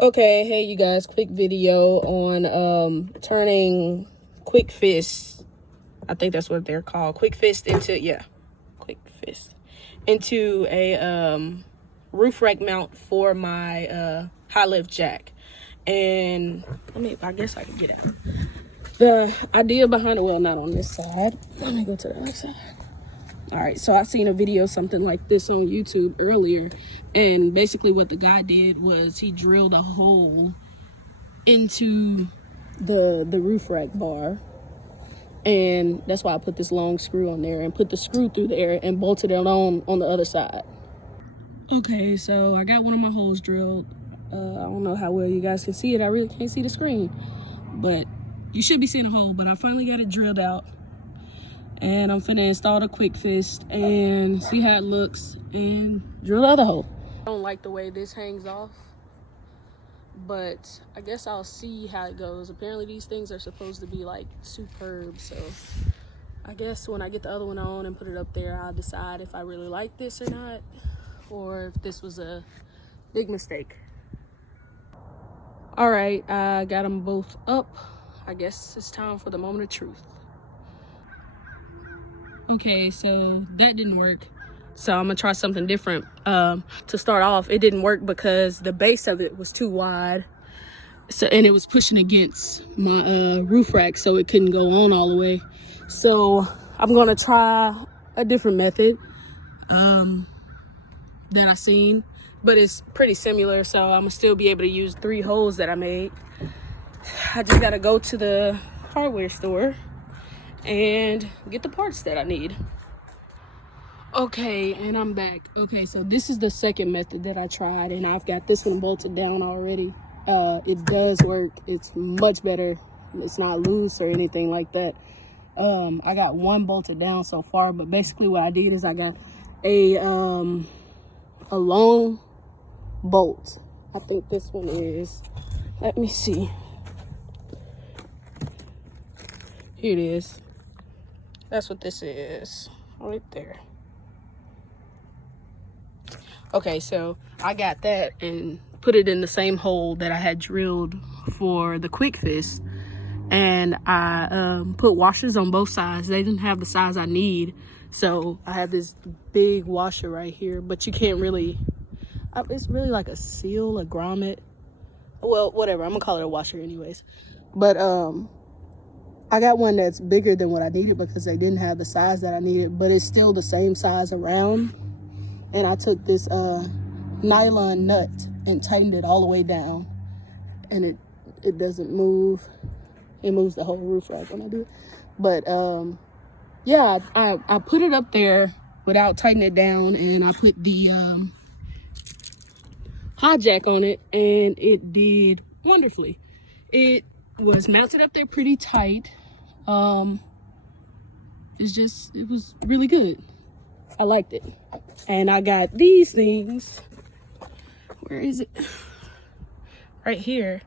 Okay, hey you guys, quick video on turning quick fist. I think that's what they're called. Quick fist into a roof rack mount for my high lift jack. And I guess I can get it. The idea behind it, well, not on this side. Let me go to the other side. All right, so I seen a video something like this on YouTube earlier, and basically what the guy did was he drilled a hole into the roof rack bar, and that's why I put this long screw on there and put the screw through there and bolted it on the other side. Okay, so I got one of my holes drilled. I don't know how well you guys can see it. I really can't see the screen, but you should be seeing a hole. But I finally got it drilled out, and I'm finna install the quick fist and see how it looks and drill the other hole. I don't like the way this hangs off, but I guess I'll see how it goes. Apparently these things are supposed to be like superb, so I guess when I get the other one on and put it up there, I'll decide if I really like this or not, or if this was a big mistake. All right, I got them both up. I guess it's time for the moment of truth. Okay, so that didn't work. So I'm gonna try something different. To start off, it didn't work because the base of it was too wide. And it was pushing against my roof rack, so it couldn't go on all the way. So I'm gonna try a different method that I seen, but it's pretty similar. So I'm gonna still be able to use 3 holes that I made. I just gotta go to the hardware store and get the parts that I need. Okay, and I'm back. Okay, so this is the second method that I tried, and I've got this one bolted down already. It does work. It's much better. It's not loose or anything like that. I got one bolted down so far, but basically what I did is I got a long bolt. I think this one is, let me see. Here it is. That's what this is right there. Okay, so I got that and put it in the same hole that I had drilled for the quick fist, and I put washers on both sides. They didn't have the size I need, so I have this big washer right here, but you can't really, it's really like a seal, a grommet, well, whatever, I'm gonna call it a washer anyways. But I got one that's bigger than what I needed because they didn't have the size that I needed, but it's still the same size around. And I took this nylon nut and tightened it all the way down, and it doesn't move. It moves the whole roof rack when I do it. But yeah, I put it up there without tightening it down, and I put the high jack on it, and it did wonderfully. It was mounted up there pretty tight. It was really good. I liked it. And I got these things. Where is it? Right here.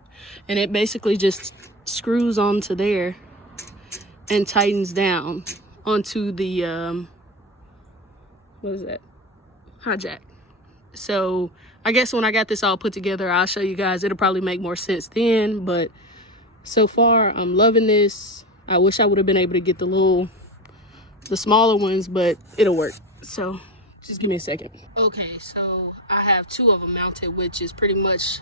And it basically just screws onto there and tightens down onto the what is that? High jack. So I guess when I got this all put together, I'll show you guys. It'll probably make more sense then, but so far I'm loving this. I wish I would have been able to get the smaller ones, but it'll work. So just give me a second. Okay, so I have 2 of them mounted, which is pretty much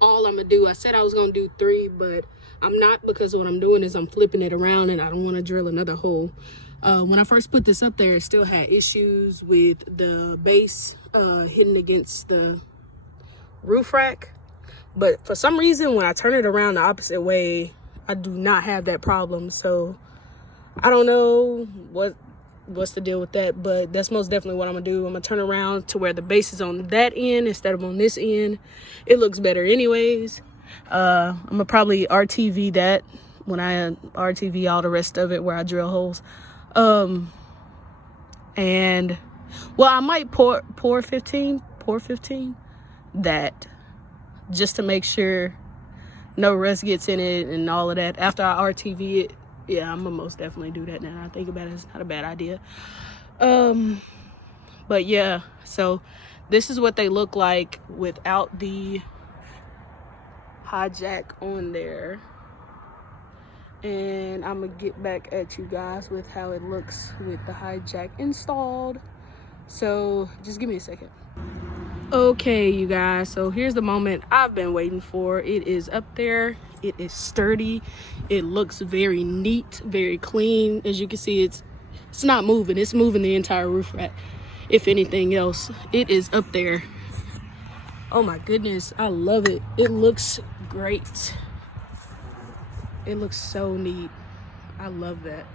all I'm gonna do. I said I was gonna do 3, but I'm not, because what I'm doing is I'm flipping it around and I don't want to drill another hole. When I first put this up there, it still had issues with the base hitting against the roof rack, but for some reason when I turn it around the opposite way, I do not have that problem. So I don't know what's the deal with that, but that's most definitely what I'm gonna do. I'm gonna turn around to where the base is on that end instead of on this end. It looks better anyways. I'm gonna probably RTV that when I RTV all the rest of it where I drill holes. And well, I might pour 15 that, just to make sure no rust gets in it and all of that. After I RTV it, yeah, I'm gonna most definitely do that now. I think about it, it's not a bad idea. But yeah, so this is what they look like without the high jack on there. And I'm gonna get back at you guys with how it looks with the high jack installed. So just give me a second. Okay, you guys, so here's the moment I've been waiting for. It is up there. It is sturdy. It looks very neat, very clean. As you can see, it's not moving. It's moving the entire roof rack. If anything else, it is up there. Oh my goodness, I love it. It looks great. It looks so neat. I love that.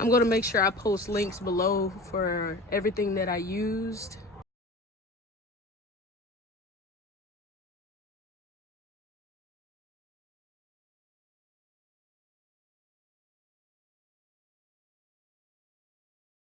I'm going to make sure I post links below for everything that I used.